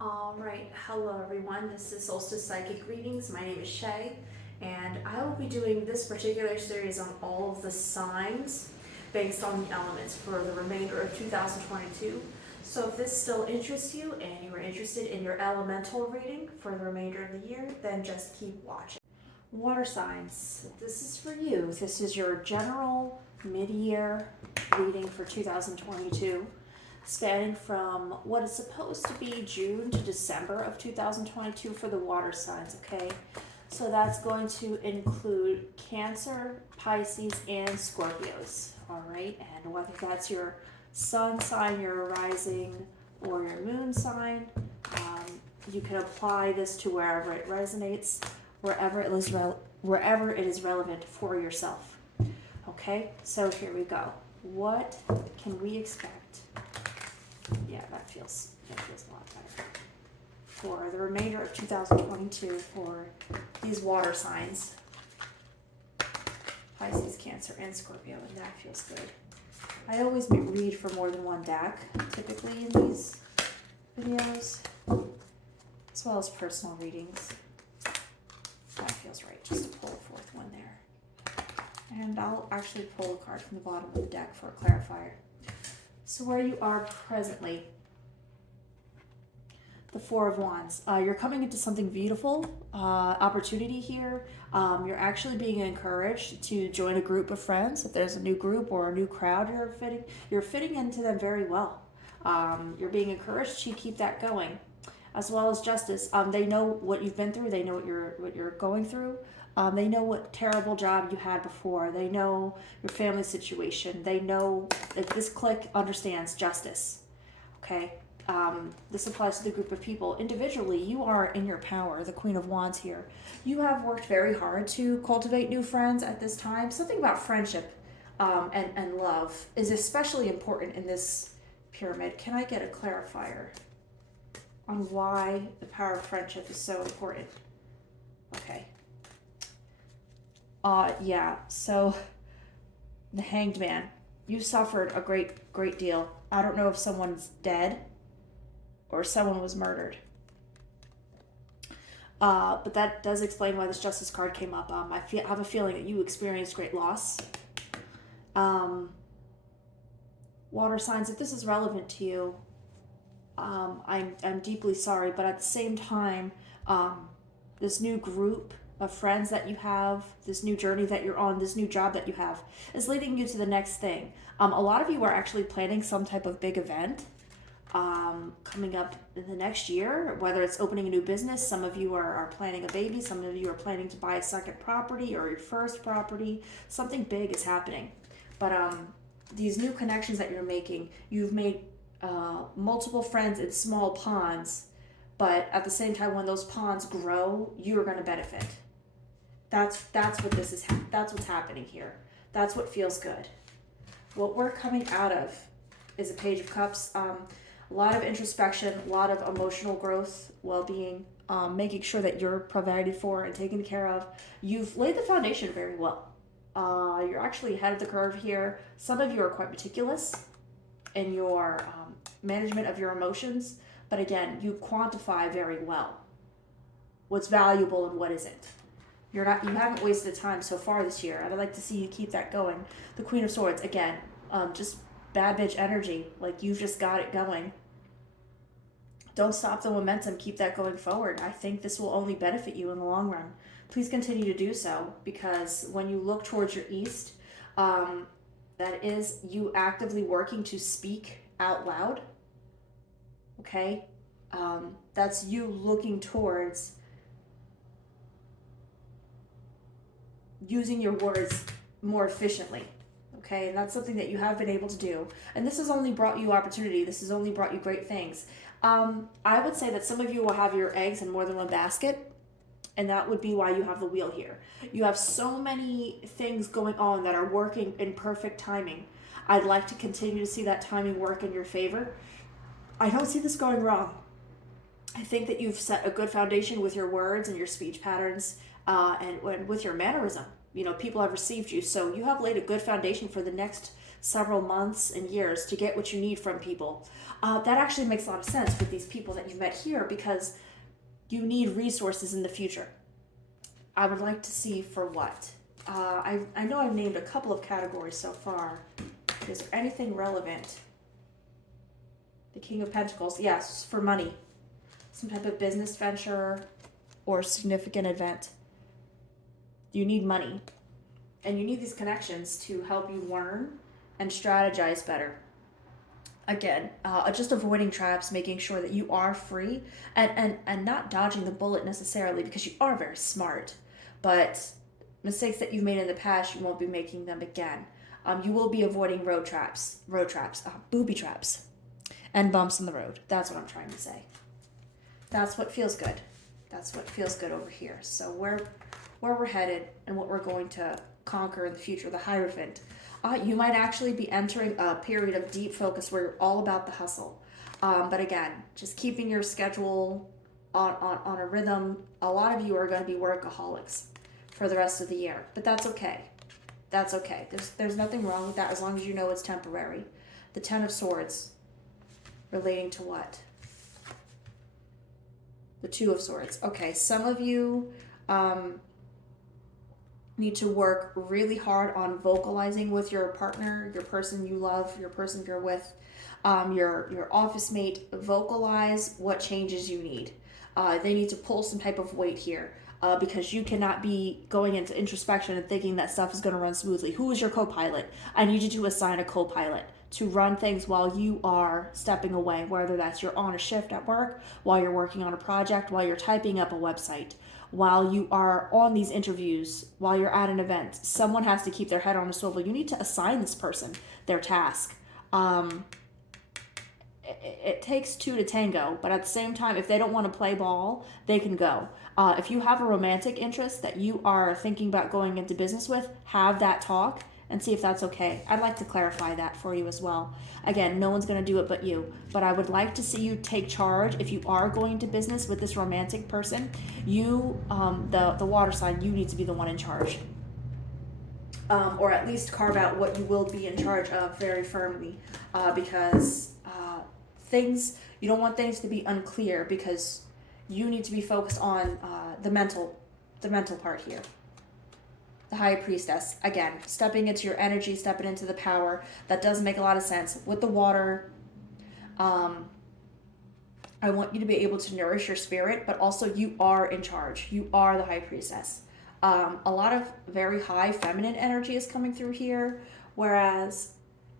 All right, hello everyone. This is Solstice Psychic Readings. My name is Shay, and I will be doing this particular series on all of the signs based on the elements for the remainder of 2022. So if this still interests you and you are interested in your elemental reading for the remainder of the year, then just keep watching. Water signs. This is for you. This is your general mid-year reading for 2022, spanning from what is supposed to be June to December of 2022 for the water signs, okay? So that's going to include Cancer, Pisces, and Scorpios, all right? And whether that's your sun sign, your rising, or your moon sign, you can apply this to wherever it resonates, wherever it is relevant for yourself. Okay, so here we go. What can we expect? Yeah, that feels a lot better. For the remainder of 2022 for these water signs, Pisces, Cancer, and Scorpio, and that feels good. I always read for more than one deck, typically in these videos, as well as personal readings. That feels right, just to pull a fourth one there. And I'll actually pull a card from the bottom of the deck for a clarifier. So where you are presently, the Four of Wands. You're coming into something beautiful, opportunity here. You're actually being encouraged to join a group of friends. If there's a new group or a new crowd you're fitting into them very well. You're being encouraged to keep that going, as well as justice. They know what you've been through. They know what you're going through. They know what terrible job you had before. They know your family situation. They know if this clique understands justice. Okay. This applies to the group of people. Individually, you are in your power, the Queen of Wands here. You have worked very hard to cultivate new friends at this time. Something about friendship and love is especially important in this pyramid. Can I get a clarifier on why the power of friendship is so important? Okay. Yeah, so the Hanged Man. You suffered a great deal. I don't know if someone's dead or someone was murdered. But that does explain why this Justice card came up. I have a feeling that you experienced great loss. Water signs, if this is relevant to you, I'm deeply sorry, but at the same time, this new group of friends that you have, this new journey that you're on, this new job that you have, is leading you to the next thing. A lot of you are actually planning some type of big event coming up in the next year, whether it's opening a new business. Some of you are planning a baby. Some of you are planning to buy a second property or your first property. Something big is happening. But these new connections that you're making, you've made multiple friends in small ponds, but at the same time, when those ponds grow, you're going to benefit. That's what this is. That's what's happening here. That's what feels good. What we're coming out of is a Page of Cups. A lot of introspection, a lot of emotional growth, well-being, making sure that you're provided for and taken care of. You've laid the foundation very well. You're actually ahead of the curve here. Some of you are quite meticulous in your management of your emotions, but again, you quantify very well what's valuable and what isn't. You haven't wasted time so far this year, and I'd like to see you keep that going. The Queen of Swords, again, just bad bitch energy, like you've just got it going. Don't stop the momentum, keep that going forward. I think this will only benefit you in the long run. Please continue to do so, because when you look towards your east, that is you actively working to speak out loud. Okay? That's you looking towards using your words more efficiently. Okay, and that's something that you have been able to do. And this has only brought you opportunity. This has only brought you great things. I would say that some of you will have your eggs in more than one basket, and that would be why you have the wheel here. You have so many things going on that are working in perfect timing. I'd like to continue to see that timing work in your favor. I don't see this going wrong. I think that you've set a good foundation with your words and your speech patterns, and with your mannerism. People have received you, so you have laid a good foundation for the next several months and years to get what you need from people. That actually makes a lot of sense with these people that you've met here, because you need resources in the future. I would like to see for what. I know I've named a couple of categories so far. Is there anything relevant? The King of Pentacles, yes, for money. Some type of business venture or significant event. You need money. And you need these connections to help you learn and strategize better. Again, just avoiding traps, making sure that you are free, and not dodging the bullet necessarily, because you are very smart. But mistakes that you've made in the past, you won't be making them again. You will be avoiding road traps, booby traps, and bumps in the road. That's what I'm trying to say. That's what feels good. That's what feels good over here. So where we're headed and what we're going to conquer in the future, the Hierophant. You might actually be entering a period of deep focus where you're all about the hustle. But again, just keeping your schedule on a rhythm. A lot of you are going to be workaholics for the rest of the year, but that's okay. That's okay. There's nothing wrong with that as long as you know it's temporary. The Ten of Swords relating to what? The Two of Swords. Okay, some of you need to work really hard on vocalizing with your partner, your person you love, your person you're with, your office mate. Vocalize what changes you need. They need to pull some type of weight here, because you cannot be going into introspection and thinking that stuff is going to run smoothly. Who is your co-pilot? I need you to assign a co-pilot to run things while you are stepping away, whether that's you're on a shift at work, while you're working on a project, while you're typing up a website, while you are on these interviews, while you're at an event. Someone has to keep their head on a swivel. You need to assign this person their task. It takes two to tango, but at the same time, if they don't want to play ball, they can go. If you have a romantic interest that you are thinking about going into business with, have that talk and see if that's okay. I'd like to clarify that for you as well. Again, no one's going to do it but you, but I would like to see you take charge. If you are going to business with this romantic person, you, the water sign, you need to be the one in charge. Or at least carve out what you will be in charge of very firmly, because you don't want things to be unclear, because you need to be focused on the mental part here. The High Priestess, again, stepping into your energy, stepping into the power. That does make a lot of sense. With the water, I want you to be able to nourish your spirit, but also you are in charge. You are the High Priestess. A lot of very high feminine energy is coming through here, whereas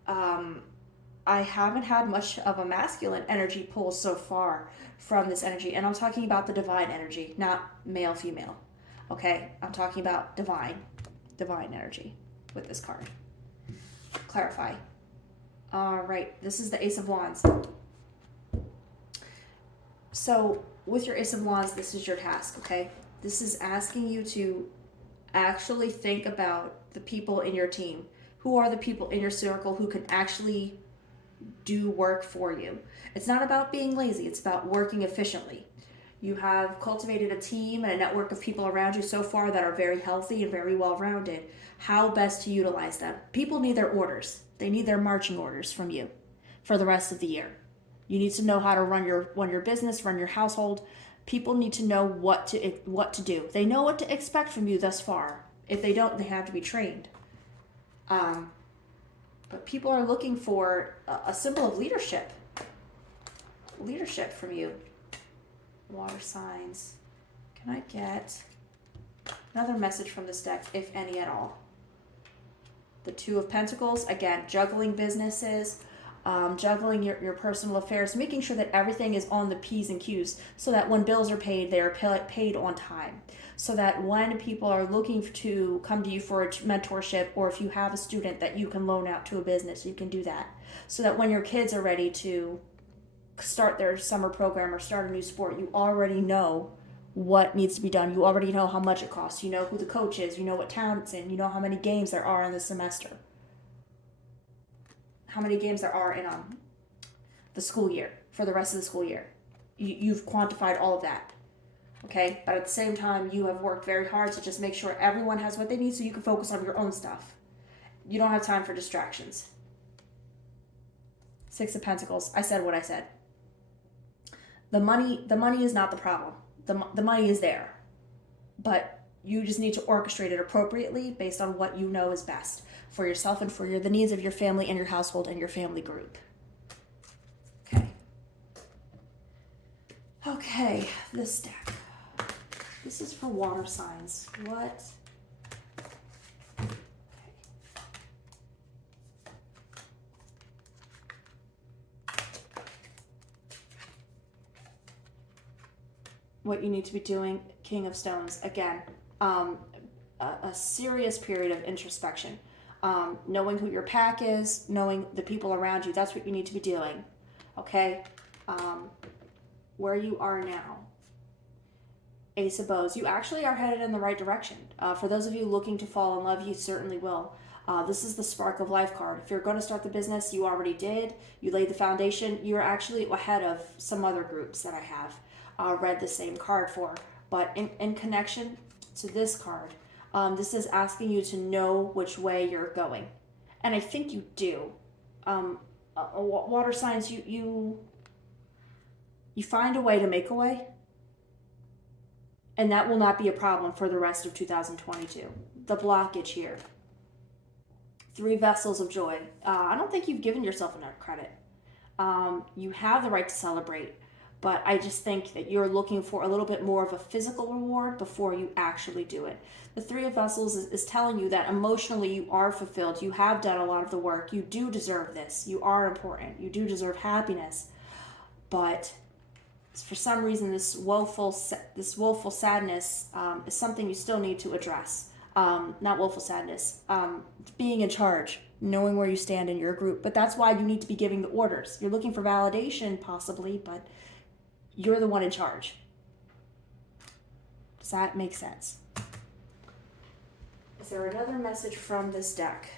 I haven't had much of a masculine energy pull so far from this energy. And I'm talking about the divine energy, not male, female. Okay? I'm talking about divine energy with this card. Clarify. All right. This is the Ace of Wands. So with your Ace of Wands, this is your task, okay? This is asking you to actually think about the people in your team. Who are the people in your circle who can actually do work for you? It's not about being lazy. It's about working efficiently. You have cultivated a team and a network of people around you so far that are very healthy and very well-rounded. How best to utilize them? People need their orders. They need their marching orders from you for the rest of the year. You need to know how to run your business, run your household. People need to know what to do. They know what to expect from you thus far. If they don't, they have to be trained. But people are looking for a symbol of leadership. Leadership from you. Water signs. Can I get another message from this deck, if any at all? The Two of Pentacles. Again, juggling businesses, juggling your personal affairs, making sure that everything is on the P's and Q's, so that when bills are paid, they are paid on time. So that when people are looking to come to you for a mentorship, or if you have a student that you can loan out to a business, you can do that. So that when your kids are ready to start their summer program or start a new sport, you already know what needs to be done. You already know how much it costs. You know who the coach is. You know what town it's in. You know how many games there are in the semester. How many games there are in the school year, for the rest of the school year. You've quantified all of that. Okay? But at the same time, you have worked very hard to just make sure everyone has what they need so you can focus on your own stuff. You don't have time for distractions. Six of Pentacles. I said what I said. The money is not the problem. The money is there. But you just need to orchestrate it appropriately based on what you know is best for yourself and for the needs of your family and your household and your family group. Okay. Okay, this deck. This is for water signs. What? What you need to be doing, King of Stones. Again, a serious period of introspection. Knowing who your pack is, knowing the people around you. That's what you need to be doing. Okay? Where you are now. Ace of Bows. You actually are headed in the right direction. For those of you looking to fall in love, you certainly will. This is the Spark of Life card. If you're going to start the business, you already did. You laid the foundation. You're actually ahead of some other groups that I have read the same card for. But in connection to this card, this is asking you to know which way you're going. And I think you do. Water signs, you find a way to make a way. And that will not be a problem for the rest of 2022. The blockage here. 3 vessels of joy. I don't think you've given yourself enough credit. You have the right to celebrate. But I just think that you're looking for a little bit more of a physical reward before you actually do it. The 3 of Vessels is telling you that emotionally you are fulfilled. You have done a lot of the work. You do deserve this. You are important. You do deserve happiness. But for some reason, this woeful sadness is something you still need to address. Not woeful sadness. Being in charge. Knowing where you stand in your group. But that's why you need to be giving the orders. You're looking for validation, possibly, but you're the one in charge. Does that make sense? Is there another message from this deck?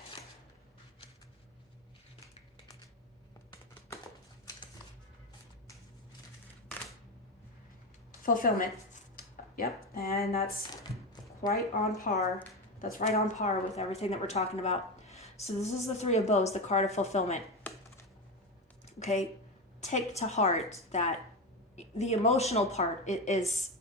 Fulfillment. Yep, and that's right on par. That's right on par with everything that we're talking about. So this is the 3 of Bows, the card of fulfillment. Okay, take to heart that the emotional part is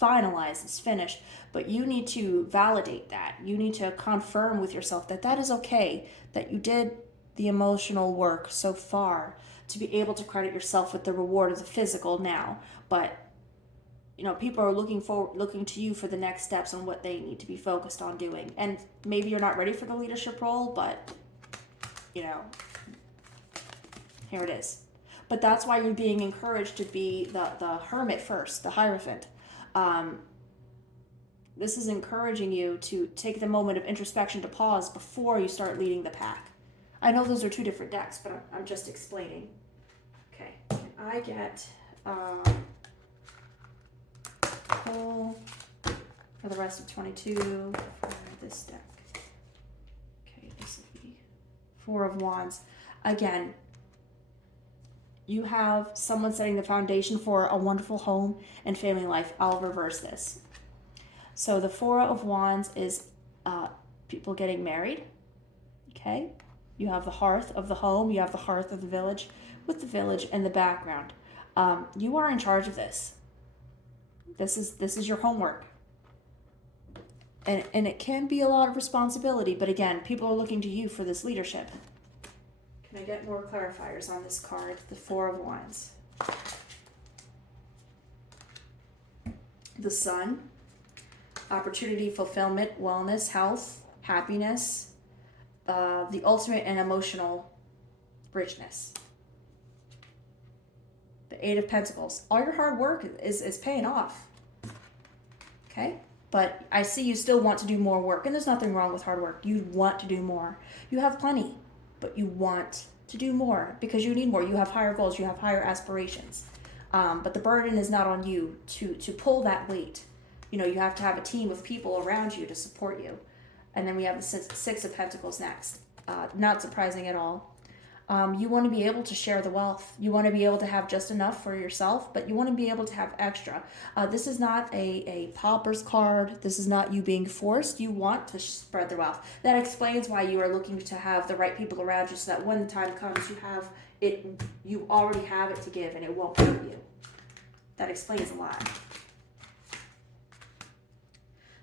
finalized, it's finished, but you need to validate that. You need to confirm with yourself that that is okay, that you did the emotional work so far to be able to credit yourself with the reward of the physical now. But you know, people are looking to you for the next steps on what they need to be focused on doing. And maybe you're not ready for the leadership role, but you know, here it is. But that's why you're being encouraged to be the hermit first, the Hierophant. This is encouraging you to take the moment of introspection to pause before you start leading the pack. I know those are 2 different decks, but I'm just explaining. Okay, can I get pull for the rest of 22 for this deck? Okay, this will be 4 of Wands. Again, you have someone setting the foundation for a wonderful home and family life. I'll reverse this. So the 4 of Wands is people getting married. Okay? You have the hearth of the home. You have the hearth of the village with the village in the background. You are in charge of this. This is your homework. And it can be a lot of responsibility, but again, people are looking to you for this leadership. Can I get more clarifiers on this card, the 4 of Wands? The Sun, opportunity, fulfillment, wellness, health, happiness, the ultimate and emotional richness. The 8 of Pentacles. All your hard work is paying off. Okay? But I see you still want to do more work, and there's nothing wrong with hard work. You want to do more. You have plenty, but you want to do more because you need more. You have higher goals. You have higher aspirations. But the burden is not on you to pull that weight. You know, you have to have a team of people around you to support you. And then we have the 6 of Pentacles next. Not surprising at all. You want to be able to share the wealth. You want to be able to have just enough for yourself, but you want to be able to have extra. This is not a pauper's card. This is not you being forced. You want to spread the wealth. That explains why you are looking to have the right people around you so that when the time comes, you have it. You already have it to give, and it won't hurt you. That explains a lot.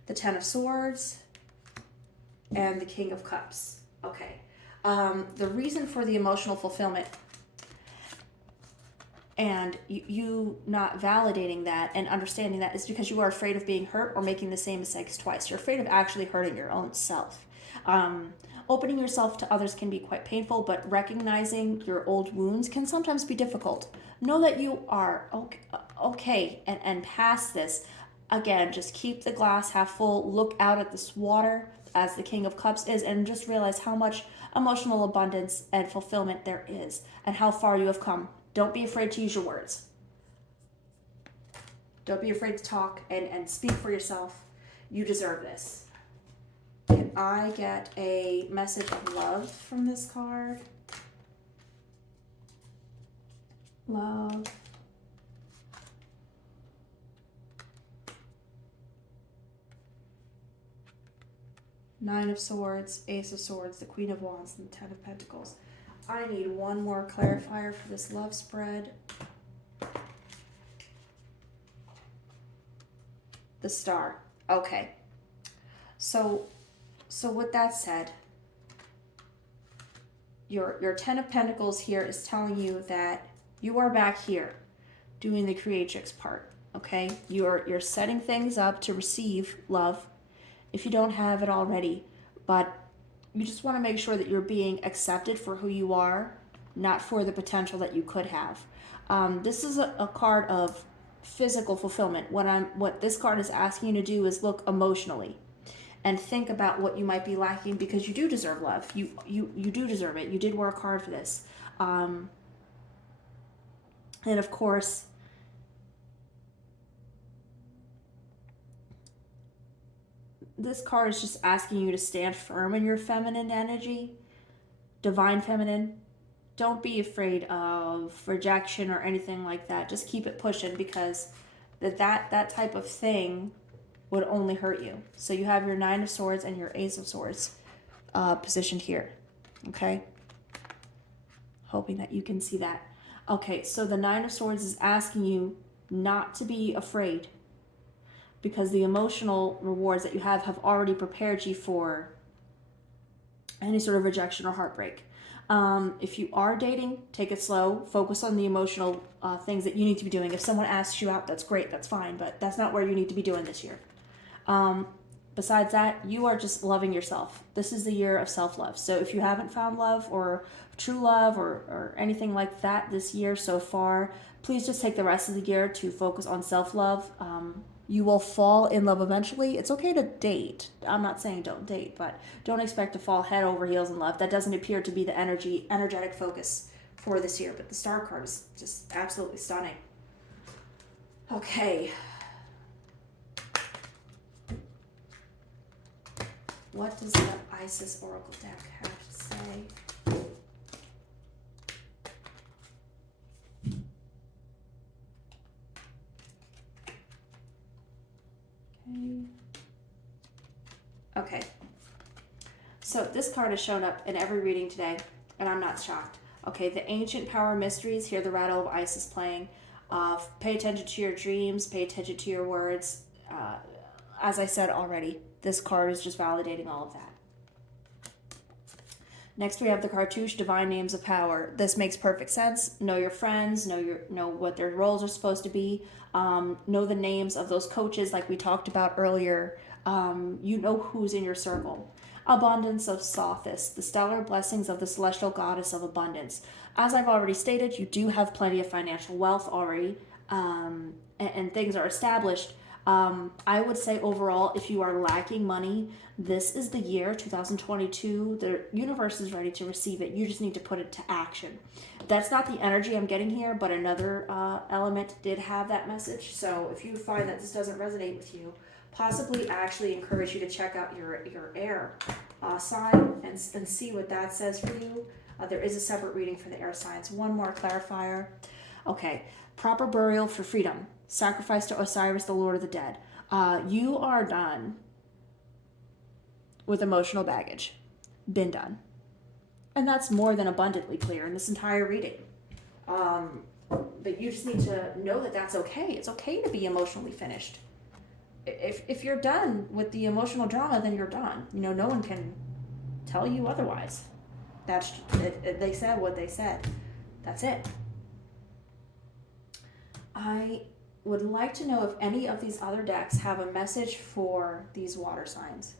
The Ten of Swords and the King of Cups. Okay. The reason for the emotional fulfillment and you not validating that and understanding that is because you are afraid of being hurt or making the same mistakes twice. You're afraid of actually hurting your own self. Opening yourself to others can be quite painful, but recognizing your old wounds can sometimes be difficult. Know that you are okay and past this. Again, just keep the glass half full. Look out at this water as the King of Cups is, and just realize how much emotional abundance and fulfillment there is and how far you have come. Don't be afraid to use your words. Don't be afraid to talk and speak for yourself. You deserve this. Can I get a message of love from this card? Love. Nine of Swords, Ace of Swords, the Queen of Wands, and the Ten of Pentacles. I need one more clarifier for this love spread. The Star. Okay. So with that said, your Ten of Pentacles here is telling you that you are back here doing the creatrix part. Okay? You're setting things up to receive love if you don't have it already, but you just want to make sure that you're being accepted for who you are, not for the potential that you could have. This is a card of physical fulfillment. What this card is asking you to do is look emotionally and think about what you might be lacking, because you do deserve love. You do deserve it. You did work hard for this. And of course, this card is just asking you to stand firm in your feminine energy, divine feminine. Don't be afraid of rejection or anything like that. Just keep it pushing, because that type of thing would only hurt you. So you have your Nine of Swords and your Ace of Swords positioned here. Okay? Hoping that you can see that. Okay, so the Nine of Swords is asking you not to be afraid, because the emotional rewards that you have already prepared you for any sort of rejection or heartbreak. If you are dating, take it slow. Focus on the emotional things that you need to be doing. If someone asks you out, that's great, that's fine, but that's not where you need to be doing this year. Besides that, you are just loving yourself. This is the year of self-love. So if you haven't found love or true love or anything like that this year so far, please just take the rest of the year to focus on self-love. You will fall in love eventually. It's okay to date. I'm not saying don't date, but don't expect to fall head over heels in love. That doesn't appear to be the energetic focus for this year, but the Star card is just absolutely stunning. Okay. What does the Isis Oracle deck have to say? Okay. So this card has shown up in every reading today, and I'm not shocked. Okay, the ancient power mysteries. Hear the rattle of Isis playing. Pay attention to your dreams. Pay attention to your words. As I said already, this card is just validating all of that. Next, we have the Cartouche Divine Names of Power. This makes perfect sense. Know your friends. Know what their roles are supposed to be. Know the names of those coaches, like we talked about earlier. You know who's in your circle. Abundance of Sothis, the stellar blessings of the celestial goddess of abundance. As I've already stated, you do have plenty of financial wealth already, and things are established. I would say overall, if you are lacking money, this is the year 2022. The universe is ready to receive it. You just need to put it to action. That's not the energy I'm getting here, but another element did have that message. So if you find that this doesn't resonate with you, possibly actually encourage you to check out your air sign and see what that says for you. There is a separate reading for the air signs. One more clarifier. Okay, proper burial for freedom. Sacrifice to Osiris, the Lord of the Dead. You are done with emotional baggage. Been done. And that's more than abundantly clear in this entire reading. But you just need to know that that's okay. It's okay to be emotionally finished. If you're done with the emotional drama, then you're done. You know, no one can tell you otherwise. That's they said what they said. That's it. I would like to know if any of these other decks have a message for these water signs.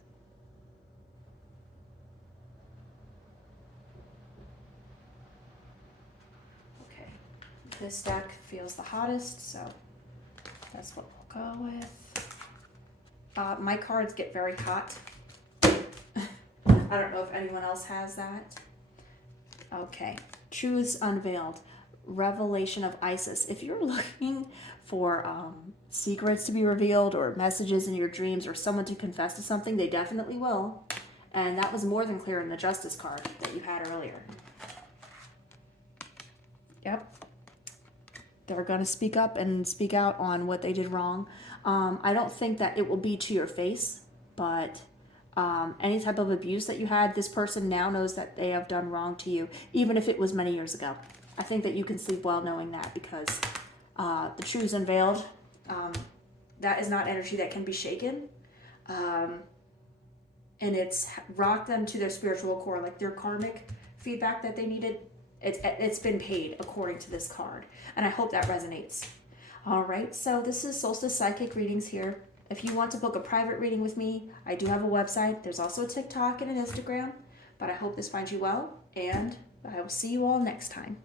Okay, this deck feels the hottest, so that's what we'll go with. My cards get very hot. I don't know if anyone else has that. Okay, Truths Unveiled. Revelation of Isis. If you're looking for secrets to be revealed or messages in your dreams or someone to confess to something, they definitely will. And that was more than clear in the Justice card that you had earlier. Yep. They're going to speak up and speak out on what they did wrong. I don't think that it will be to your face, but any type of abuse that you had, this person now knows that they have done wrong to you, even if it was many years ago. I think that you can sleep well knowing that, because the truths unveiled, that is not energy that can be shaken. And it's rocked them to their spiritual core, like their karmic feedback that they needed. It's been paid according to this card. And I hope that resonates. All right, so this is Solstice Psychic Readings here. If you want to book a private reading with me, I do have a website. There's also a TikTok and an Instagram. But I hope this finds you well, and I will see you all next time.